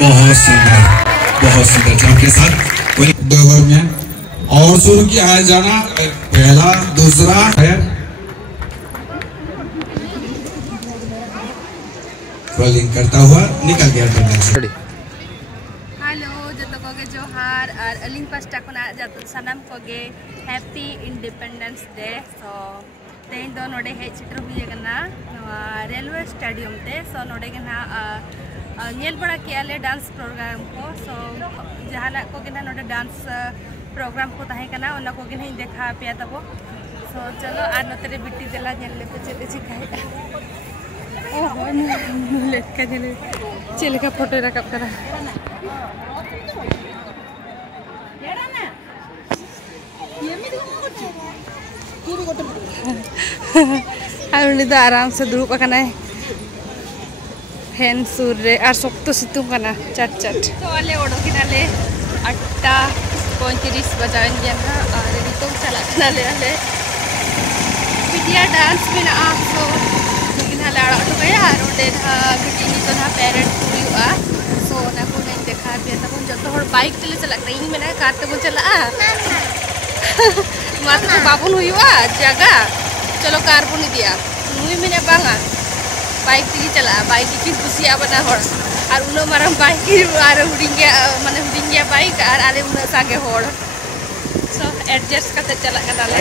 बहुत सुंदर क्लब के साथ डोवर में और शुरू किया है जाना पहला दूसरा है रोलिंग करता हुआ निकल गया। हेलो जो कोगे जोहार और अलिंग पास्टा कोना जत सनम कोगे हैप्पी इंडिपेंडेंस डे। सो तेन दो नोडे हे चित्र हुई कना रेलवे स्टेडियम ते सो नोडे के ना नेल बड़ा किया ले डांस प्रोग्राम को। सो जहाना को के ना नोडे डांस प्रोग्राम को ताहे कना ओना को के नहीं देखा पिया तबो। सो चलो आज नोतरे बिट्टी देला नेल ले चले चिकाई ओहो लेट का चले चले का फोटो रखा करा तो आराम से दुरुब फैन सुर रे और शक्तो सितुंग कना चट चट तो आले ओडोकिनाले 8:35 बजावन गया और नितों चला नाले आले पिटिया डांस में ना सो लेकिन हाले आड़ा तो गया और ओडे गटिनी तो ना पेरेंट हुआ। सो ना को नहीं देखा पे तब जो तो बाइक चले चला नहीं में ना कार ते चला माता तो बाबुन हुआ जगह चलो कार पुनी दिया मुई में बांगा बाइक तक चला बाइक की खुशिया बना और उन मारम बाइक और हुडिंगे माने हुडिंगे बाइक और आरे उन सागे होड़ सो एडजस्ट करते चला कदाले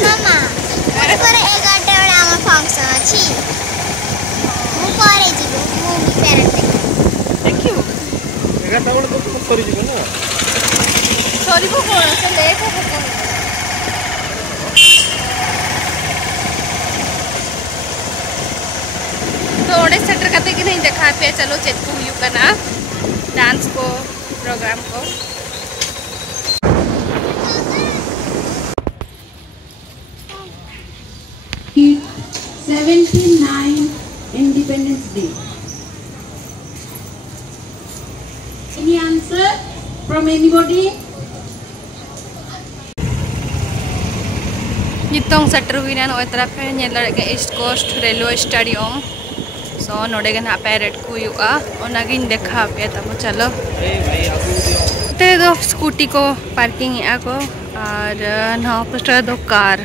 मामा अरे पर 1 घंटे वाला हम फंक्शन अछि मु पारे जीवो मु पेरेंट थैंक यू 1 घंटा वाला तो सॉरी जीवो ना सॉरी को से लेट हो तो ओडे सेंटर करते कि नहीं देखा पे चलो चेक को यू करना डांस को प्रोग्राम को 79 Independence Day. Any answer from anybody? नितों सेटर हुई ना ओय तरफ पे नेल लगे ईस्ट कोस्ट रेलवे स्टेडियम। सो नोडे के ना पैरेड को युआ ओनागिन देखा पे तब चलो ते दो स्कूटी को पार्किंग या को और ना पोस्टर दो कार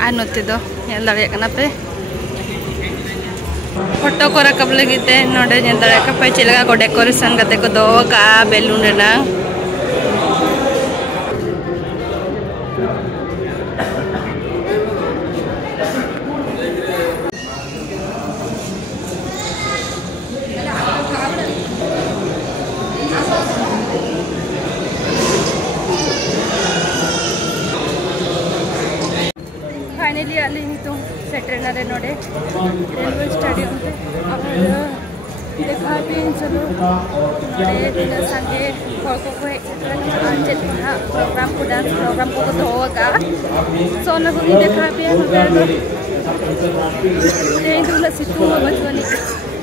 आ नोते दो नेल लगे कना पे फोटो को रकब लगी ते नोडे नेल लगे का पे चलेगा को डेकोरेशन करते को दो का बैलून ना फाइनली आली तो सेटरनारे नोडे रेलवे स्टेडियम पे और देखा भी चलो नोडे दिन संगे को आज प्रोग्राम को डांस प्रोग्राम को तो होगा। सो ना को देखा भी ये दूल्हा सितु बचवानी।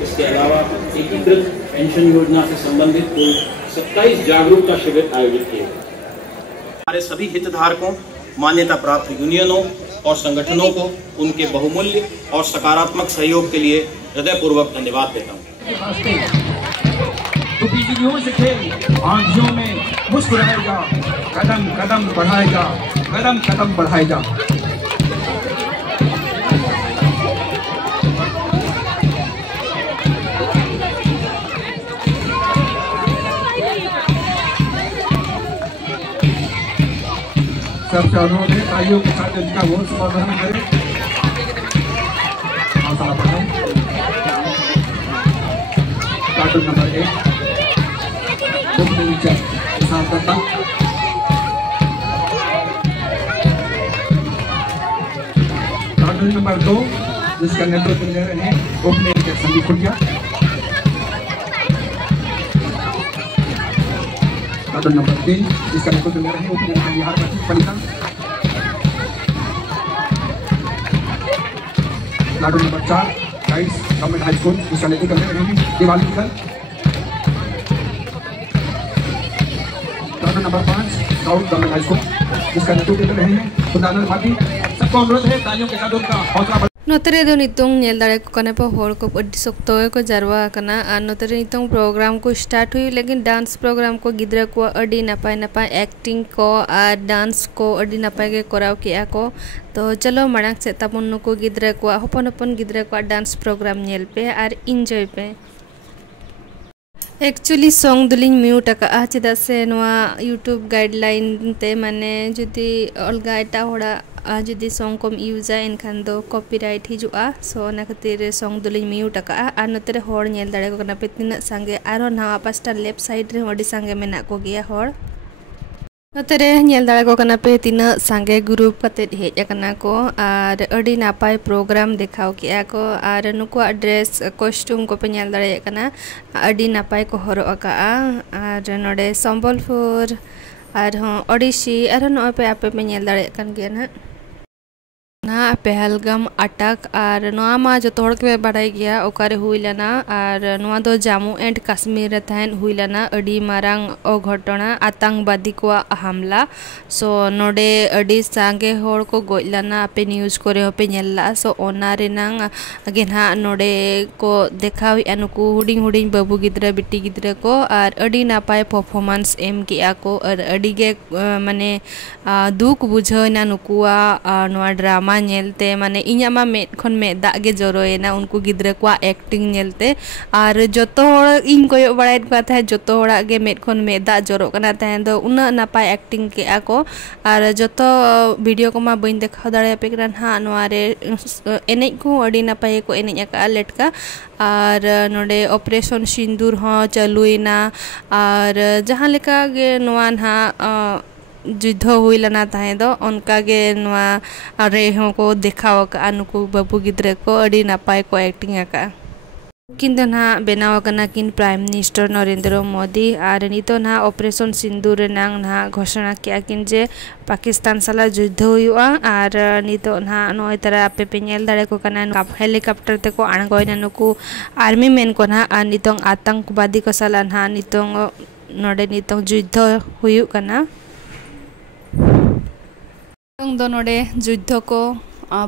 इसके अलावा एकीकृत पेंशन योजना से संबंधित कुल 27 जागरूकता शिविर आयोजित किए। हमारे सभी हितधारकों मान्यता प्राप्त यूनियनों और संगठनों को उनके बहुमूल्य और सकारात्मक सहयोग के लिए हृदयपूर्वक धन्यवाद देता हूँ। तो बिजलियों से खेल आंधियों में मुस्कुराएगा, कदम कदम बढ़ाएगा, कदम कदम बढ़ाएगा। सब चारों ने तालियों के साथ इनका वोट समाधान करें। हौसला बढ़ाएं। कार्टून नंबर 1 कार्टून नंबर 2 जिसका नेतृत्व ले रहे हैं ओपनिंग के संदीप खुटिया। कार्टून नंबर 3 जिसका नेतृत्व ले रहे हैं ओपनिंग के बिहार पलिता। Cartoon number 4 guides government high school जिसका नेतृत्व ले रहे हैं दिवाली कल। Cartoon number 5 south government high school जिसका नेतृत्व ले रहे हैं खुदानंद भाटी। सबको अनुरोध है तालियों के साथ उनका हौसला नोतरे दो नितोंग नेल दाड़े को कने पे होड़ को अड्डी सख्तो को जारवा कना और नोतरे नितोंग प्रोग्राम को स्टार्ट हुई लेकिन डांस प्रोग्राम को गिद्रा को अड्डी नपाय नपाय एक्टिंग को और डांस को अड्डी नपाय के कराव किया को तो चलो मांग से तबन को गिद्रा को हपन हपन गिद्रा को डांस प्रोग्राम नेल पे और एंजॉय पे एक्चुअली सॉन्ग दुलिंग म्यूट आका चेदा से नवा यूट्यूब गाइडलाइन ते माने जुदी अलगा एटा होड़ा जुदी सॉन्ग को यूजा एनखान दो कॉपीराइट हिजुआ सो ना खातिर सॉन्ग दुलिंग म्यूट आका आ नोतरे होड़ नेल दाड़े को कना पे तिना संगे आरो नवा पास्टा लेफ्ट साइड रे अडी संगे मेना को गया होड़ नोतरे नेल दाड़े को कना पे तिना संगे ग्रुप कते हेज आकना को और अडी नापाय प्रोग्राम देखाव किया को और नुको ड्रेस कॉस्ट्यूम को पे नेल दाड़े कना अडी नापाय को हरो आका और नोडे संबलपुर और हाँ ओडिसी और नॉय पे आपे पे नेल दाड़े कन गया ना पहलगाम अटैक और नवा मा जो तोड़ के बाड़ाई गया ओकारे हुई लना और नवा दो जम्मू एंड कश्मीर तहन हुई लना अडी मारांग अघटना आतंकवादी को हमला सो नोडे अडी सांगे होड़ को गोज लना पे न्यूज करे पे नेला सो ओना रेनांग अगे ना नोडे को देखाव अनुकु हुडिंग हुडिंग बाबू गिद्रा बिटी गिद्रा को और अडी नापाय परफॉर्मेंस एम किया को और अडी गे माने दुख बुझना नुकुआ नवा ड्रामा नेलते माने इन्या मा मेद खन में दाग गे जरोएना उनको गिद्रा को एक्टिंग नेलते और जतो इन कोयो बड़ाइट का था जतो होड़ा गे मेद खन में दाग जरो कना तहन दो उना नापाय एक्टिंग के आको और जतो वीडियो को मा बइन देखा दाड़े पे कना हा नवारे एने को अडी नापाय को एने का लेटका और नोडे ऑपरेशन सिंदूर हो चलुइना और जहां लेका गे नवान हा युद्ध हुई लना ताहे दो उनका गे नवा रे हो को देखाव का नुकु बाबू गिद्रे को अडी नापाय को एक्टिंग आका किंतु ना बेनाव कना किन प्राइम मिनिस्टर नरेंद्र मोदी और नितो ना ऑपरेशन सिंदूर नांग ना घोषणा किया किन जे पाकिस्तान साला युद्ध हुआ और नितो ना नोय तरह आपे पे नेल दाड़े को कना हेलीकॉप्टर ते को आणगोयना नुकु आर्मी मैन को ना और नितो आतंकवादी को साला ना नितो नोडे नितो युद्ध हुई कना दो नोडे युद्ध को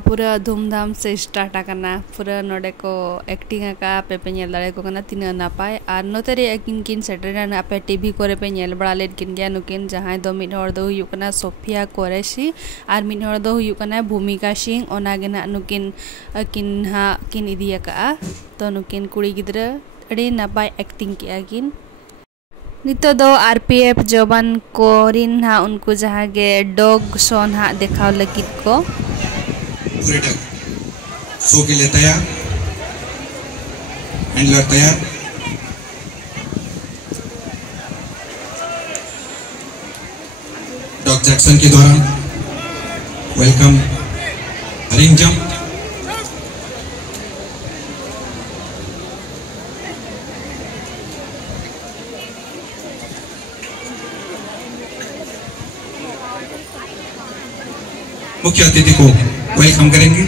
पूरा धूमधाम से स्टार्ट आकना पूरा नोडे को एक्टिंग आका पे पे नेल दाड़े को कना तिना नापाय और नोतरे किन किन सेटरडे पे टीवी करे पे नेल बड़ा लेट किन गया नुकिन जहां दो मिड हर दो हुयु कना सोफिया कुरैशी और मिड हर दो हुयु कना भूमिका सिंह ओना गे ना नुकिन किन इदी आका तो नुकिन कुड़ी गिद्रा अड़ी नापाय एक्टिंग किया किन नितो दो आरपीएफ जवान को रिन हा उनको जहाँ गे डॉग शो हा देखाव लगित को पूरे डग शो के लिए तैयार हैंडलर तैयार डॉग जैक्सन के द्वारा वेलकम रिंग जंप मुख्य अतिथि को वेलकम करेंगे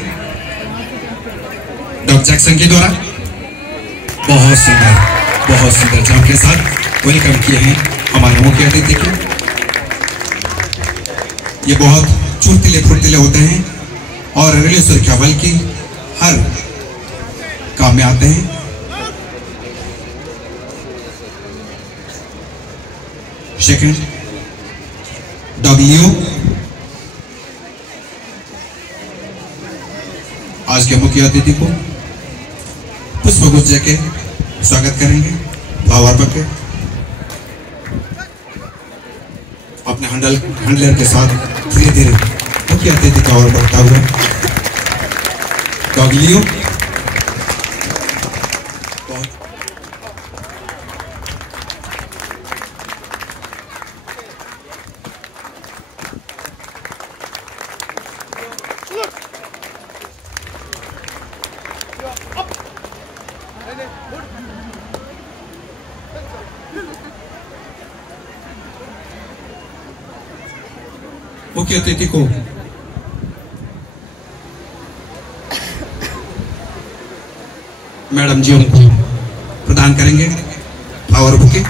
डॉग जैक्सन के द्वारा बहुत सुंदर जंप के साथ वेलकम किए हैं हमारे मुख्य अतिथि को। ये बहुत चुटकुले फुर्तीले होते हैं और रेलवे सुरक्षा बल की हर काम में आते हैं। सेकंड डब्ल्यू आज के मुख्य अतिथि को पुष्पगुच्छ के स्वागत करेंगे फ्लावर बके अपने हैंडलर के साथ धीरे धीरे मुख्य अतिथि का और बढ़ता हुआ डॉगलियो मुख्य अतिथि को मैडम जी उनको प्रदान करेंगे फ्लावर बुके।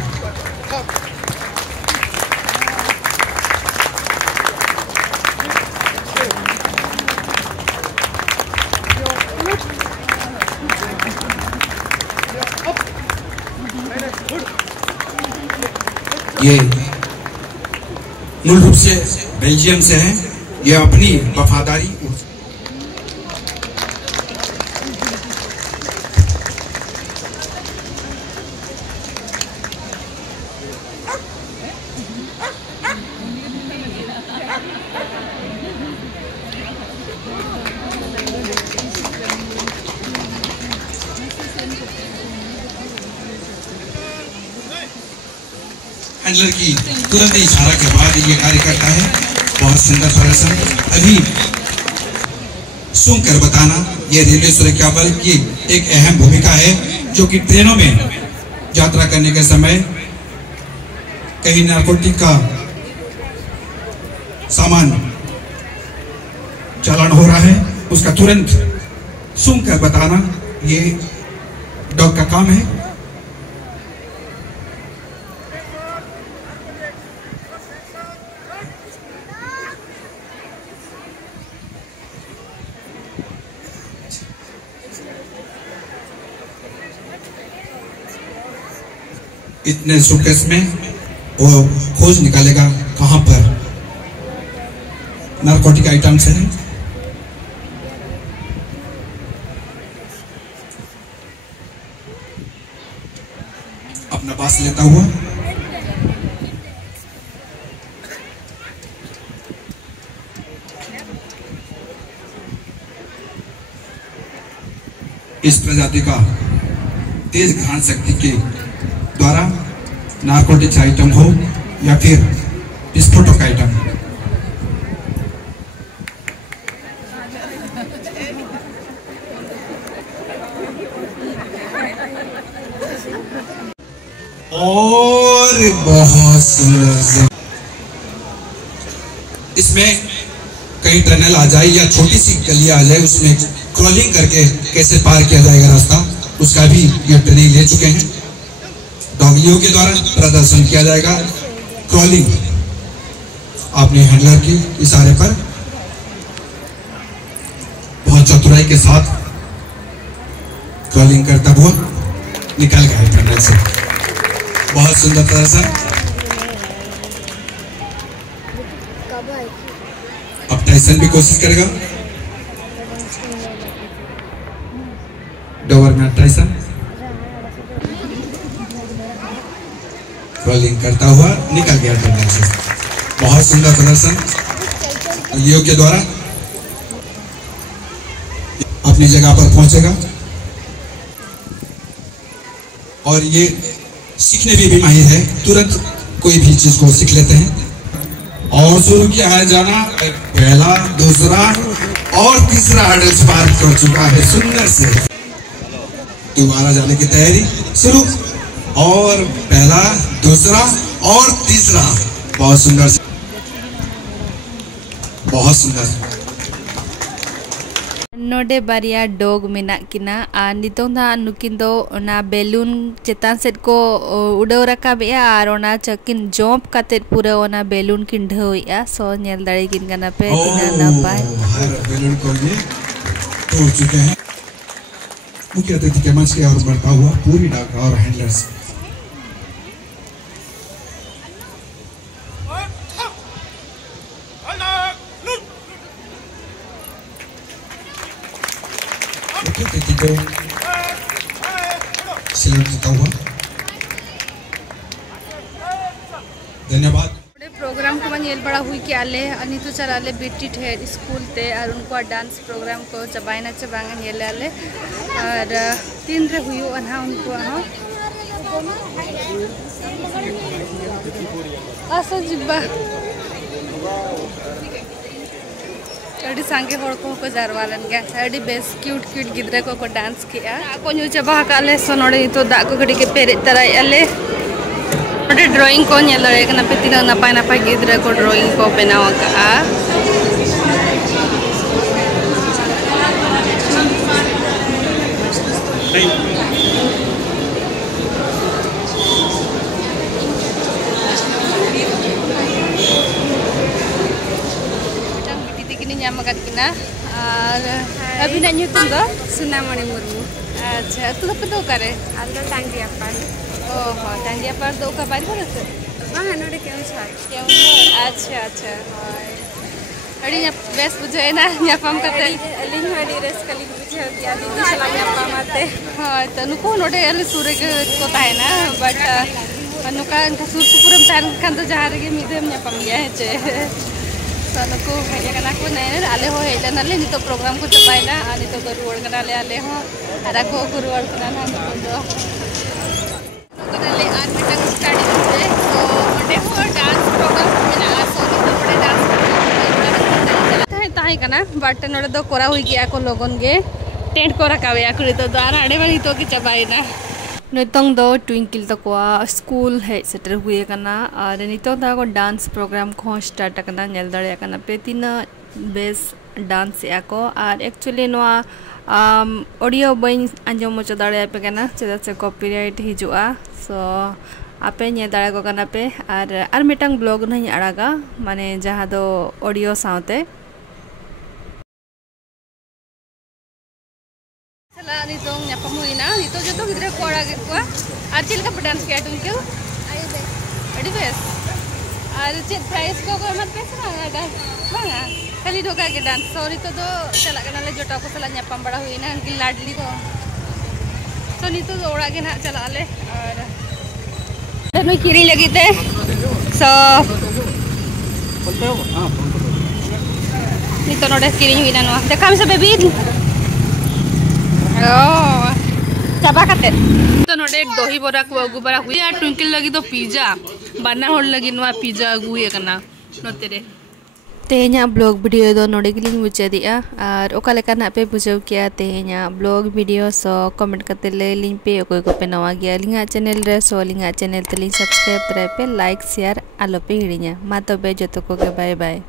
ये मूल रूप से बेल्जियम से हैं। ये अपनी वफादारी हैंडलर की तुरंत इशारा के बाद ये कार्य करता है। बहुत सुंदर प्रदर्शन। अभी सुनकर बताना, ये रेलवे सुरक्षा बल की एक अहम भूमिका है, जो कि ट्रेनों में यात्रा करने के समय कहीं नारकोटिक का सामान चालान हो रहा है, उसका तुरंत सुनकर बताना ये डॉग का काम है। इतने सूटकेस में वो खोज निकालेगा कहां पर नारकोटिक आइटम्स हैं। अपना पास लेता हुआ इस प्रजाति का तेज घ्राण शक्ति के द्वारा नारकोटिक्स आइटम हो या फिर विस्फोटक आइटम, और बहुत सुंदर इसमें कहीं टनल आ जाए या छोटी सी गली आ जाए, उसमें क्रॉलिंग करके कैसे पार किया जाएगा रास्ता, उसका भी ये ट्रेनिंग ले चुके हैं। डॉगियों के द्वारा प्रदर्शन किया जाएगा क्रॉलिंग। आपने हैंडलर के इशारे पर बहुत चतुराई के साथ क्रॉलिंग करता हुआ निकल गया टनल से। बहुत सुंदर प्रदर्शन। अब टाइसन भी कोशिश करेगा। डोबरमैन टाइसन क्रॉलिंग करता हुआ निकल गया टनल से। बहुत सुंदर प्रदर्शन। लियो के द्वारा अपनी जगह पर पहुंचेगा और ये सीखने भी माहिर है, तुरंत कोई भी चीज को सीख लेते हैं। और शुरू किया है जाना, पहला दूसरा और तीसरा हर्डल्स पार कर चुका है सुंदर से। दोबारा जाने की तैयारी शुरू, और पहला दूसरा और तीसरा। बहुत सुंदर, बहुत सुंदर। नोडे बारिया डॉग मेना किना आ नितों दा नुकिन दो ना बेलून चेतान सेट को उड़ाव रकाबेया और ओना चकिन जंप काते पूरा ओना बेलून किन ढोया। सो नेल दाड़ी किन गना पे किना नापाय हर बेलून को ये तोड़ चुके हैं। मुख्य अतिथि के मंच की ओर बढ़ता हुआ पूरी डाक और हैंडलर्स को सैल्यूट देता हुआ धन्यवाद। प्रोग्राम को मन बड़ा हुई के आले अनी तो चलाले बेटी ठेर स्कूल ते और उनको डांस प्रोग्राम को चबाइना चबांगा नेले आले और 3 रे हुई अना उनको हां आसो जिब्बा अड़ी सांगे हड़ को जारवालन गया अड़ी बेस क्यूट क्यूट गिद्रे को डांस किया को न्यू चबा काले सोनोड़े तो दा को गड़ी के पेरे तराय आले अड़ी ड्राइंग को नेल रे कना पे तीना नपाय नपाय गिद्रे को ड्राइंग को बनावा का किना और अभी ना न्यूटन दो सुनामणि मुर्मू। अच्छा तो पे दो करे आलो टांगिया पर ओ हो टांगिया पर दो का बारी बोले से bang node keonjhar acha acha hoy adi bes bujhe na nyapam kate aling adi res kali bujhe dia didi salam nyapam ate hoy to nuko node ale sure ke ko tahena but nuka sur supuram tan kan to jaha rege midem nyapam ya heche so nuko bhaiya kana ko nae ale ho hela nale nito program ko chapaina ani to ruwad kana ale ho ara ko ruwad kana na to ले आज तक study करते हैं तो देखो dance programme में ना सोनी तो बड़े डांस करते हैं ताही करना बट नोड़े दो कोरा हुई किया को लोगों के टेंट को रखा हुआ है तो दारा आड़े वाली तो की चबाई ना नितों दो ट्विंकल तो को स्कूल है सेटर हुए करना और नितों दा को डांस प्रोग्राम को स्टार्ट करना नेल दड़े करना पे तीन बेस डांस या को और एक्चुअली नोआ ऑडियो बन अंजम मचो दाड़े पे करना चेदा से कॉपीराइट हिजुआ सो आपे ने दाड़े को करना पे और मिटंग ब्लॉग नहीं अड़ागा माने जहाँ दो ऑडियो साउते चला नितों न्यापम हुईना नितों जो तो गिद्रे को अड़ागे को आज चिल का डांस किया ट्विंकल अड़ी बेस और चेक प्राइस को मत पैसा ना डांस बांगा खाली ढोका के डांस सॉरी तो चला करना ले जोटा को चला न्यापम बड़ा हुई ना अंकिल लाडली तो सो नी तो ओड़ा के ना चला ले और दोनों किरी लगी थे सो नी तो नोडे किरी हुई ना नो देखा हम सब बेबी ओ चाबा खाते तो नोडे दही बरा को अगु बरा हुई या ट्विंकल लगी तो पिज्जा बाना होड़ लगी नो पिज्जा अगु ये करना नोते रे तेहना ब्लॉग वीडियो दो नोड़े गिलिंग बुझा दिया और ओका लेका ना पे बुझाव किया तेहना ब्लॉग वीडियो सो कमेंट करते ले लिंक पे ओको को पे नवा गया लिंगा चैनल रे सो लिंगा चैनल तली सब्सक्राइब तरे पे लाइक शेयर आलो पे हिड़िया मा तो बे जतो को के बाय बाय।